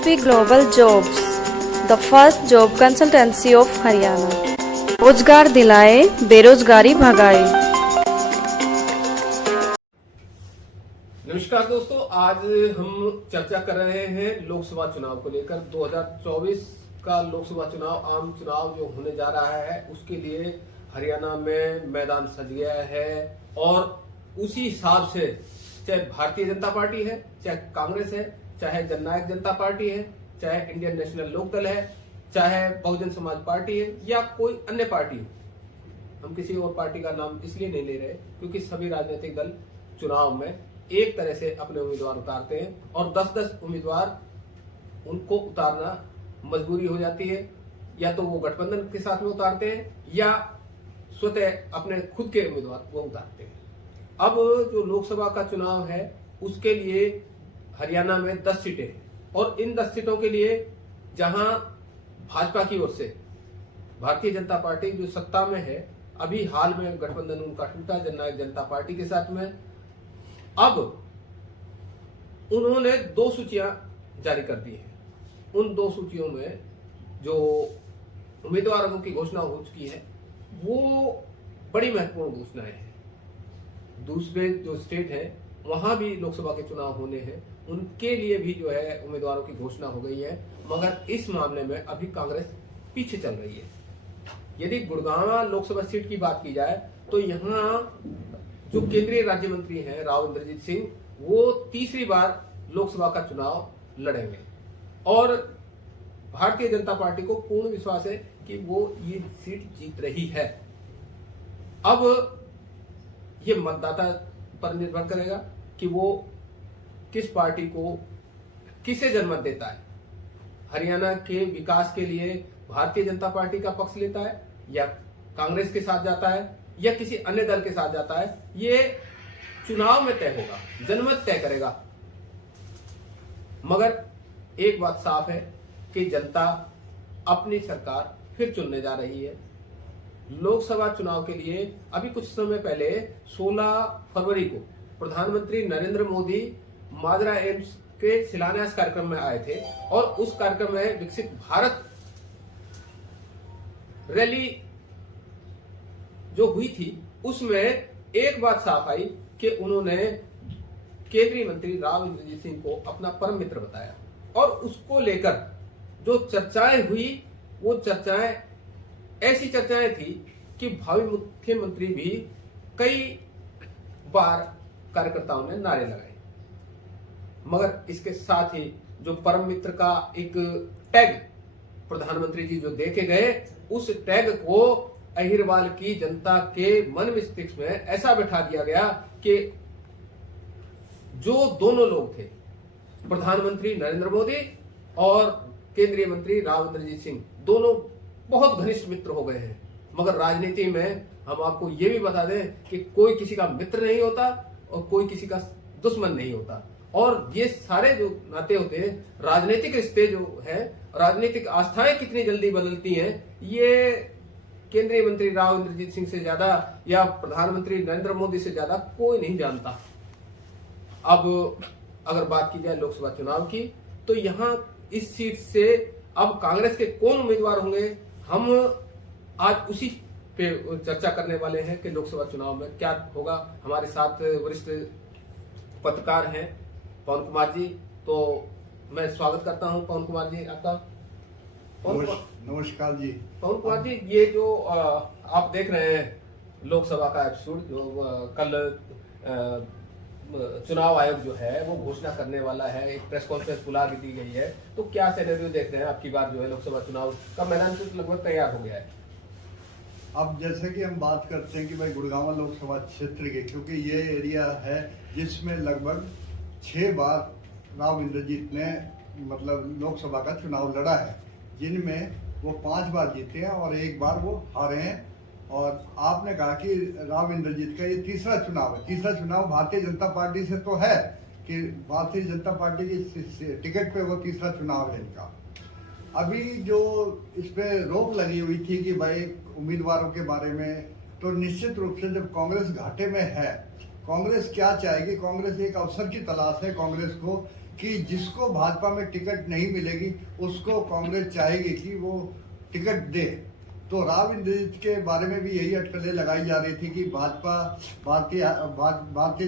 SSP Global Jobs, the first job consultancy of Haryana. रोजगार दिलाए, बेरोजगारी भगाए। नमस्कार दोस्तों, आज हम चर्चा कर रहे हैं लोकसभा चुनाव को लेकर। 2024 का लोकसभा चुनाव, आम चुनाव जो होने जा रहा है, उसके लिए हरियाणा में मैदान सज गया है और उसी हिसाब से चाहे भारतीय जनता पार्टी है, चाहे कांग्रेस है, चाहे जननायक जनता पार्टी है, चाहे इंडियन नेशनल लोकदल है, चाहे बहुजन समाज पार्टी है या कोई अन्य पार्टी है। हम किसी और पार्टी का नाम इसलिए नहीं ले रहे क्योंकि सभी राजनीतिक दल चुनाव में एक तरह से अपने उम्मीदवार उतारते हैं और 10-10 उम्मीदवार उनको उतारना मजबूरी हो जाती है। या तो वो गठबंधन के साथ में उतारते हैं या स्वतः अपने खुद के उम्मीदवार वो उतारते हैं। अब जो लोकसभा का चुनाव है उसके लिए हरियाणा में 10 सीटें हैं और इन 10 सीटों के लिए जहां भाजपा की ओर से भारतीय जनता पार्टी जो सत्ता में है, अभी हाल में गठबंधन उनका टूटा जननायक जनता पार्टी के साथ में, अब उन्होंने 2 सूचियां जारी कर दी हैं। उन 2 सूचियों में जो उम्मीदवारों की घोषणा हो चुकी है वो बड़ी महत्वपूर्ण घोषणाएं हैं। दूसरे जो स्टेट हैं वहां भी लोकसभा के चुनाव होने हैं, उनके लिए भी जो है उम्मीदवारों की घोषणा हो गई है, मगर इस मामले में अभी कांग्रेस पीछे चल रही है। यदि गुड़गांव लोकसभा सीट की बात की जाए तो यहाँ जो केंद्रीय राज्य मंत्री हैं राव इंद्रजीत सिंह, वो तीसरी बार लोकसभा का चुनाव लड़ेंगे और भारतीय जनता पार्टी को पूर्ण विश्वास है कि वो ये सीट जीत रही है। अब ये मतदाता पर निर्भर करेगा कि वो किस पार्टी को किसे जनमत देता है। हरियाणा के विकास के लिए भारतीय जनता पार्टी का पक्ष लेता है या कांग्रेस के साथ जाता है या किसी अन्य दल के साथ जाता है, ये चुनाव में तय होगा, जनमत तय करेगा। मगर एक बात साफ है कि जनता अपनी सरकार फिर चुनने जा रही है। लोकसभा चुनाव के लिए अभी कुछ समय पहले 16 फरवरी को प्रधानमंत्री नरेंद्र मोदी माजरा एम्स के शिलान्यास कार्यक्रम में आए थे और उस कार्यक्रम में विकसित भारत रैली जो हुई थी उसमें एक बात साफ आई कि उन्होंने केंद्रीय मंत्री राव इंद्रजीत सिंह को अपना परम मित्र बताया और उसको लेकर जो चर्चाएं हुई वो चर्चाएं ऐसी चर्चाएं थी कि भावी मुख्यमंत्री भी कई बार कार्यकर्ताओं ने नारे लगाए। मगर इसके साथ ही जो परम मित्र का एक टैग प्रधानमंत्री जी जो देके गए, उस टैग को अहिरवाल की जनता के मन मस्तिष्क में ऐसा बैठा दिया गया कि जो दोनों लोग थे, प्रधानमंत्री नरेंद्र मोदी और केंद्रीय मंत्री राव इंद्रजीत सिंह, दोनों बहुत घनिष्ठ मित्र हो गए हैं। मगर राजनीति में हम आपको ये भी बता दें कि कोई किसी का मित्र नहीं होता और कोई किसी का दुश्मन नहीं होता। और ये सारे जो नाते होते हैं, राजनीतिक रिश्ते जो है, राजनीतिक आस्थाएं कितनी जल्दी बदलती हैं, ये केंद्रीय मंत्री राव इंद्रजीत सिंह से ज्यादा या प्रधानमंत्री नरेंद्र मोदी से ज्यादा कोई नहीं जानता। अब अगर बात की जाए लोकसभा चुनाव की तो यहाँ इस सीट से अब कांग्रेस के कौन उम्मीदवार होंगे, हम आज उसी पे चर्चा करने वाले हैं कि लोकसभा चुनाव में क्या होगा। हमारे साथ वरिष्ठ पत्रकार हैं पवन कुमार जी, तो मैं स्वागत करता हूं पवन कुमार जी आपका। नमस्कार जी। पवन कुमार जी, ये जो आप देख रहे हैं लोकसभा का एपिसोड जो कल चुनाव आयोग जो है वो घोषणा करने वाला है, एक प्रेस कॉन्फ्रेंस बुला दी गई है, तो क्या सिनेरियो देख रहे हैं? आपकी बार जो है लोकसभा चुनाव का मैदान तो लगभग तैयार हो गया है। अब जैसे कि हम बात करते हैं कि भाई गुड़गांव लोकसभा क्षेत्र के, क्योंकि ये एरिया है जिसमें लगभग 6 बार राव इंद्रजीत ने मतलब लोकसभा का चुनाव लड़ा है, जिनमें वो 5 बार जीते हैं और 1 बार वो हारे हैं। और आपने कहा कि राव इंद्रजीत का ये तीसरा चुनाव है। तीसरा चुनाव भारतीय जनता पार्टी से तो है कि भारतीय जनता पार्टी की टिकट पे वो तीसरा चुनाव है इनका। अभी जो इस पे रोक लगी हुई थी कि भाई उम्मीदवारों के बारे में, तो निश्चित रूप से जब कांग्रेस घाटे में है, कांग्रेस क्या चाहेगी? कांग्रेस एक अवसर की तलाश है कांग्रेस को कि जिसको भाजपा में टिकट नहीं मिलेगी उसको कांग्रेस चाहेगी कि वो टिकट दे। तो राव इंद्रजीत के बारे में भी यही अटकलें लगाई जा रही थी कि भारतीय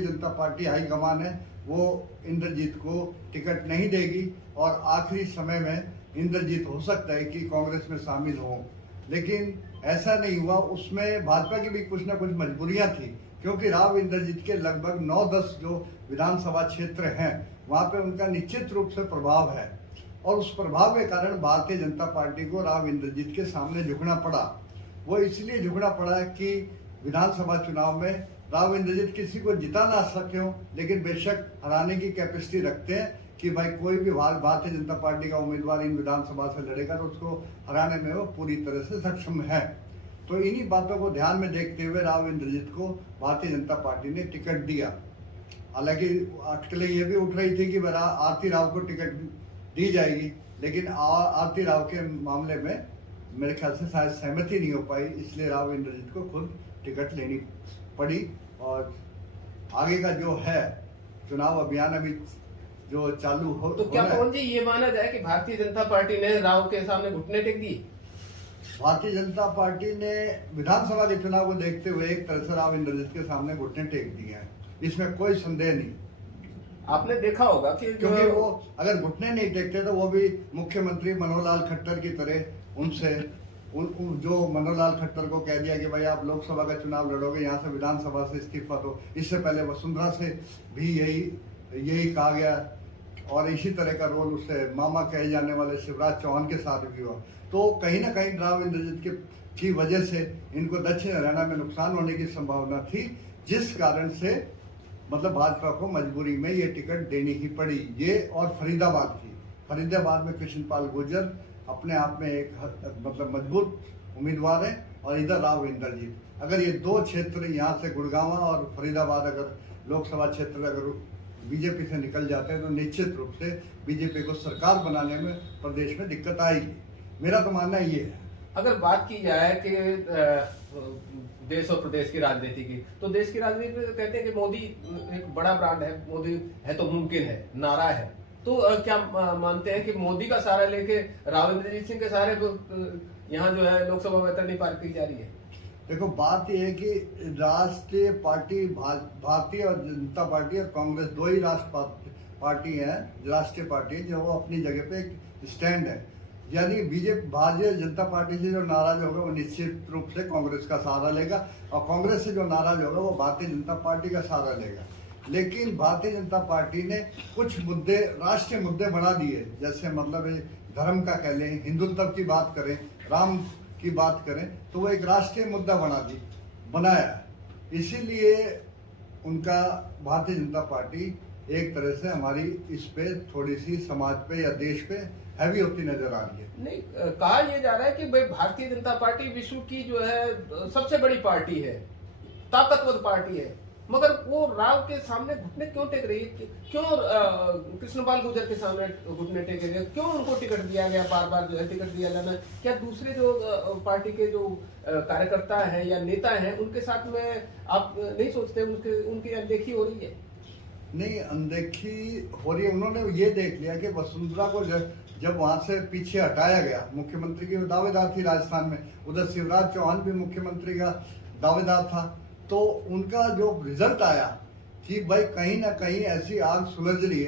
जनता पार्टी हाईकमान है, वो इंद्रजीत को टिकट नहीं देगी और आखिरी समय में इंद्रजीत हो सकता है कि कांग्रेस में शामिल हो। लेकिन ऐसा नहीं हुआ। उसमें भाजपा की भी कुछ ना कुछ मजबूरियां थी, क्योंकि राव इंद्रजीत के लगभग 9-10 जो विधानसभा क्षेत्र हैं वहां पे उनका निश्चित रूप से प्रभाव है, और उस प्रभाव के कारण भारतीय जनता पार्टी को राव इंद्रजीत के सामने झुकना पड़ा। वो इसलिए झुकना पड़ा कि विधानसभा चुनाव में राव इंद्रजीत किसी को जिता ना सके हो, लेकिन बेशक हराने की कैपेसिटी रखते हैं कि भाई कोई भी भारतीय जनता पार्टी का उम्मीदवार इन विधानसभा से लड़ेगा तो उसको हराने में वो पूरी तरह से सक्षम है। तो इन्हीं बातों को ध्यान में देखते हुए राव इंद्रजीत को भारतीय जनता पार्टी ने टिकट दिया। हालांकि अटकलें ये भी उठ रही थी कि आरती राव को टिकट दी जाएगी, लेकिन आरती राव के मामले में मेरे ख्याल से शायद सहमति नहीं हो पाई, इसलिए राव इंद्रजीत को खुद टिकट लेनी पड़ी। और आगे का जो है चुनाव अभियान अभी जो चालू हो, तो क्या पवन जी ये माना जाए कि भारतीय जनता पार्टी ने राव के सामने घुटने टेक दिए? भारतीय जनता पार्टी ने विधानसभा के चुनाव को देखते हुए एक तरह से राव इंद्रजीत के सामने घुटने टेक दिए हैं, इसमें कोई संदेह नहीं। आपने देखा होगा कि क्योंकि वो अगर घुटने नहीं टेकते तो वो भी मुख्यमंत्री मनोहर लाल खट्टर की तरह उनसे जो मनोहर लाल खट्टर को कह दिया कि भाई आप लोकसभा का चुनाव लड़ोगे, यहाँ से विधानसभा से इस्तीफा दो। इससे पहले वसुंधरा से भी यही कहा गया, और इसी तरह का रोल उससे मामा कहे जाने वाले शिवराज चौहान के साथ भी हुआ। तो कहीं ना कहीं राव इंद्रजीत की वजह से इनको दक्षिण हरियाणा में नुकसान होने की संभावना थी, जिस कारण से मतलब भाजपा को मजबूरी में ये टिकट देनी ही पड़ी। ये और फरीदाबाद में कृष्णपाल गुर्जर अपने आप में एक मतलब मजबूत उम्मीदवार है, और इधर राव इंद्रजीत। अगर ये दो क्षेत्र यहाँ से गुड़गांव और फरीदाबाद अगर लोकसभा क्षेत्र अगर बीजेपी से निकल जाते हैं तो निश्चित रूप से बीजेपी को सरकार बनाने में प्रदेश में दिक्कत आएगी। मेरा तो मानना ये है। अगर बात की जाए कि देश और प्रदेश की राजनीति की, तो देश की राजनीति में कहते हैं कि मोदी एक बड़ा ब्रांड है, मोदी है तो मुमकिन है, नारा है। तो क्या मानते हैं कि मोदी का सहारा लेके राव इंद्रजीत सिंह के सहारे यहाँ जो है लोकसभा में उतरनी पार की जा रही है? देखो बात यह है कि राष्ट्रीय पार्टी भारतीय जनता पार्टी और कांग्रेस दो ही पार्टी हैं, राष्ट्रीय पार्टी है, जो अपनी जगह पे एक स्टैंड है। यानी बीजेपी भारतीय जनता पार्टी से जो नाराज होगा वो निश्चित रूप से कांग्रेस का सहारा लेगा, और कांग्रेस से जो नाराज होगा वो भारतीय जनता पार्टी का सहारा लेगा। लेकिन भारतीय जनता पार्टी ने कुछ मुद्दे राष्ट्रीय मुद्दे बना दिए, जैसे मतलब धर्म का कह लें, हिंदुत्व की बात करें, राम की बात करें, तो वो एक राष्ट्रीय मुद्दा बनाया। इसीलिए उनका भारतीय जनता पार्टी एक तरह से हमारी इस पे थोड़ी सी समाज पे या देश पे हैवी होती नजर आ रही है। नहीं, कहा यह जा रहा है कि भाई भारतीय जनता पार्टी विश्व की जो है सबसे बड़ी पार्टी है, ताकतवर पार्टी है, मगर वो राव के सामने घुटने क्यों टेक रही है? क्यों कृष्णपाल गुर्जर के सामने घुटने टेके गए? क्यों उनको टिकट दिया गया? बार बार जो है टिकट दिया जाना, क्या दूसरे जो पार्टी के जो कार्यकर्ता हैं या नेता हैं उनके साथ में आप नहीं सोचते उनकी अनदेखी हो रही है? नहीं, अनदेखी हो रही है। उन्होंने ये देख लिया कि वसुंधरा को जब वहां से पीछे हटाया गया, मुख्यमंत्री की दावेदार थी राजस्थान में, उधर शिवराज चौहान भी मुख्यमंत्री का दावेदार था, तो उनका जो रिजल्ट आया कि भाई कहीं ना कहीं ऐसी आग सुलग रही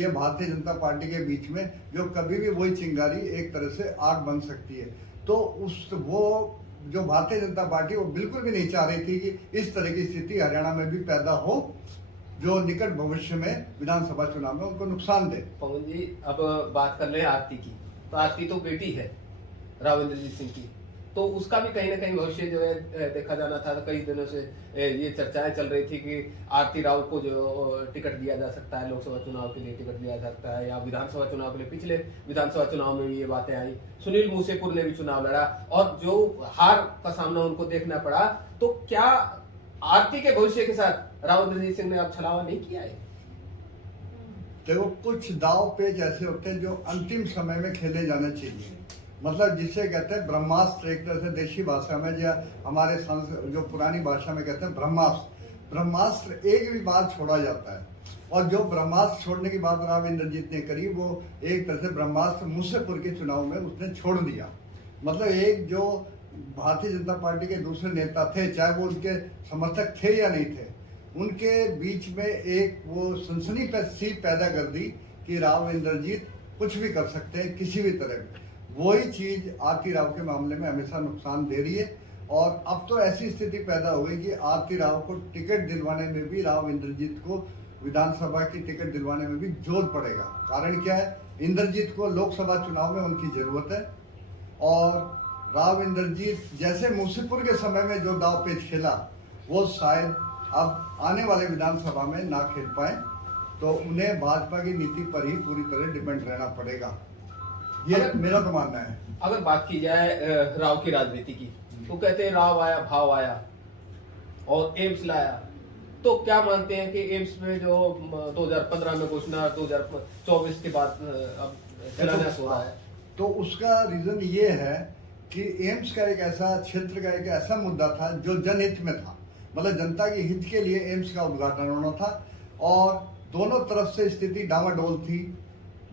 है भारतीय जनता पार्टी के बीच में, जो कभी भी वही चिंगारी एक तरह से आग बन सकती है। तो वो जो भारतीय जनता पार्टी वो बिल्कुल भी नहीं चाह रही थी कि इस तरह की स्थिति हरियाणा में भी पैदा हो, जो निकट भविष्य में विधानसभा चुनाव में उनको नुकसान दे। पवन जी, अब बात कर ले आरती की, तो आरती तो बेटी है राव इंद्रजीत सिंह की, तो उसका भी कहीं ना कहीं भविष्य जो है देखा जाना था। कई दिनों से ये चर्चाएं चल रही थी कि आरती राव को जो टिकट दिया जा सकता है, लोकसभा चुनाव के लिए टिकट दिया जा सकता है, या विधानसभा चुनाव के लिए। पिछले विधानसभा चुनाव में भी ये बातें आई, सुनील मूसेपुर ने भी चुनाव लड़ा और जो हार का सामना उनको देखना पड़ा। तो क्या आरती के भविष्य के साथ राव इंद्रजीत सिंह ने अब छलावा नहीं किया है? देखो, कुछ दाव पेच ऐसे होते हैं जो अंतिम समय में खेले जाने चाहिए, मतलब जिसे कहते हैं ब्रह्मास्त्र, एक तरह से देशी भाषा में, या हमारे जो पुरानी भाषा में कहते हैं ब्रह्मास्त्र। ब्रह्मास्त्र एक भी बार छोड़ा जाता है, और जो ब्रह्मास्त्र छोड़ने की बात राव इंद्रजीत ने करी, वो एक तरह से ब्रह्मास्त्र मुझसेपुर के चुनाव में उसने छोड़ दिया। मतलब एक जो भारतीय जनता पार्टी के दूसरे नेता थे, चाहे वो उनके समर्थक थे या नहीं थे, उनके बीच में एक वो सनसनी सी पैदा कर दी कि राव इंद्रजीत कुछ भी कर सकते हैं किसी भी तरह। वही चीज आरती राव के मामले में हमेशा नुकसान दे रही है, और अब तो ऐसी स्थिति पैदा हो गई कि आरती राव को टिकट दिलवाने में भी, राव इंद्रजीत को विधानसभा की टिकट दिलवाने में भी जोर पड़ेगा। कारण क्या है, इंद्रजीत को लोकसभा चुनाव में उनकी जरूरत है, और राव इंद्रजीत जैसे मुंशीपुर के समय में जो दाव पेच खेला, वो शायद अब आने वाले विधानसभा में ना खेल पाए, तो उन्हें भाजपा की नीति पर ही पूरी तरह डिपेंड रहना पड़ेगा। ये मेरा तो मानना है। अगर बात की जाए राव की राजनीति की, तो कहते हैं राव आया भाव आया और एम्स लाया, तो क्या मानते हैं कि एम्स में जो 2015 में घोषणा, 2024 के बाद अब शिलान्यास हो रहा है, तो उसका रीजन ये है कि एम्स का एक ऐसा क्षेत्र का एक ऐसा मुद्दा था जो जनहित में था, मतलब जनता के हित के लिए एम्स का उद्घाटन होना था, और दोनों तरफ से स्थिति डामाडोल थी।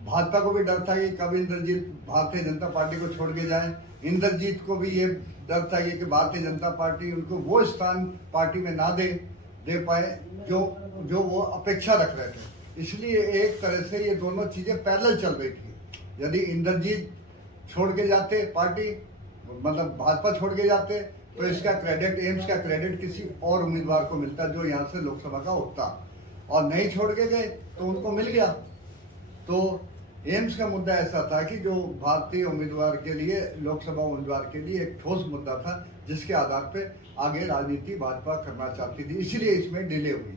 भाजपा को भी डर था कि कब इंद्रजीत भारतीय जनता पार्टी को छोड़ के जाए, इंद्रजीत को भी ये डर था कि भारतीय जनता पार्टी उनको वो स्थान पार्टी में ना दे पाए जो वो अपेक्षा रख रहे थे। इसलिए एक तरह से ये दोनों चीजें पैरेलल चल रही थी। यदि इंद्रजीत छोड़ के जाते पार्टी, मतलब भाजपा छोड़ के जाते, तो इसका क्रेडिट, एम्स का क्रेडिट किसी और उम्मीदवार को मिलता जो यहाँ से लोकसभा का होता, और नहीं छोड़ के गए तो उनको मिल गया। तो एम्स का मुद्दा ऐसा था कि जो भारतीय उम्मीदवार के लिए, लोकसभा उम्मीदवार के लिए एक ठोस मुद्दा था, जिसके आधार पे आगे राजनीति भाजपा करना चाहती थी, इसीलिए इसमें डिले हुई।